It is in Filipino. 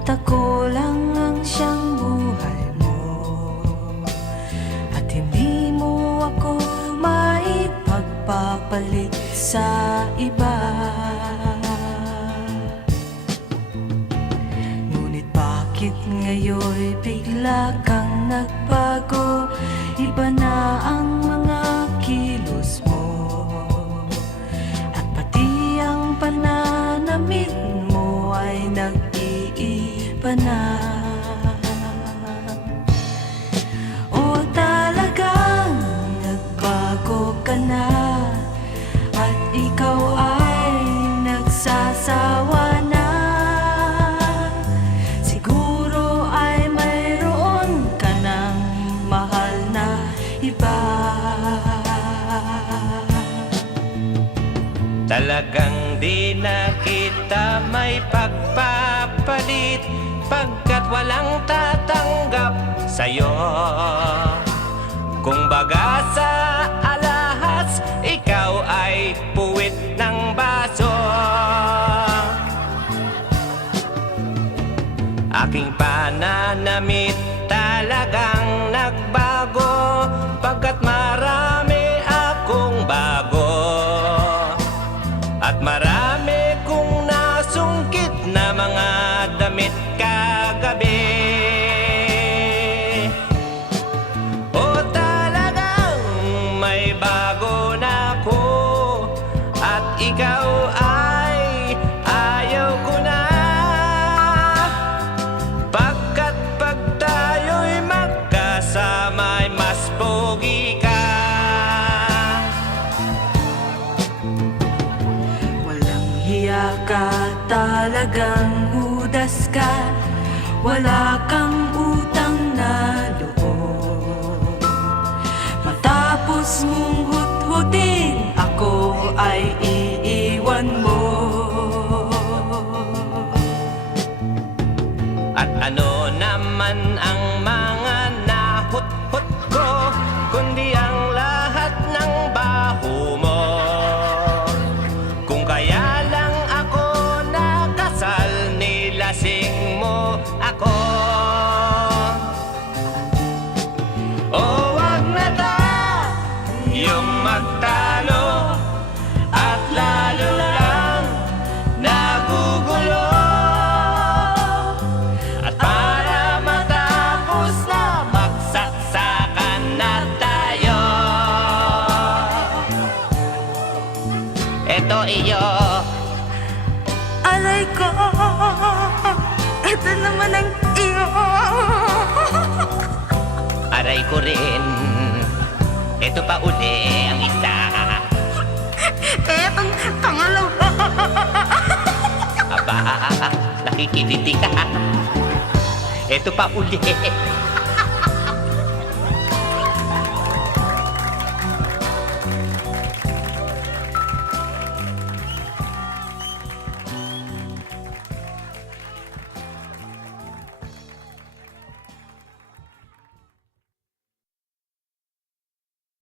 at ako lang ang siyang buhay mo, at hindi mo ako maipagpapalit sa iba. Ngunit bakit ngayon'y bigla kang nagbago? Iba na ang mga kilos mo, at pati ang pananamit mo ay nag-iiba na. O talagang nagbago ka na, at ikaw ay nagsasawa na. Siguro ay mayroon ka ng mahal na iba. Talagang di na kita may pagpapalit, pagkat walang tatanggap sa'yo. Kung baga sa alahas, ikaw ay puwit ng baso. Aking pananamit talagang nagbago, pagkat marami akong bago, at marami kong nasungkit na mga damit kagabi. O talagang may bago na ako, at ikaw ay ayaw ko na, pagkat pag tayo'y magkasama ay mas pogi ka. Hiya ka, talagang hudas ka, wala kang utang na loob. Matapos mong hut-hutin, ako ay iiwan mo. At ano naman ang mga nahut-hut ko, kundi ang lahat ng baho mo. Kung kaya lang ako nakasal, nilasing mo ako. O wag na tayong magtalo, at lalo lang nagugulo. At para matapos na, magsaksakan na tayo. Eto iyo. Alay ko, ito naman ang iyo. Aray ko rin. Eto pa uli ang isa. Etong pangalawa. Aba, nakikiliti ka. Eto pa uli.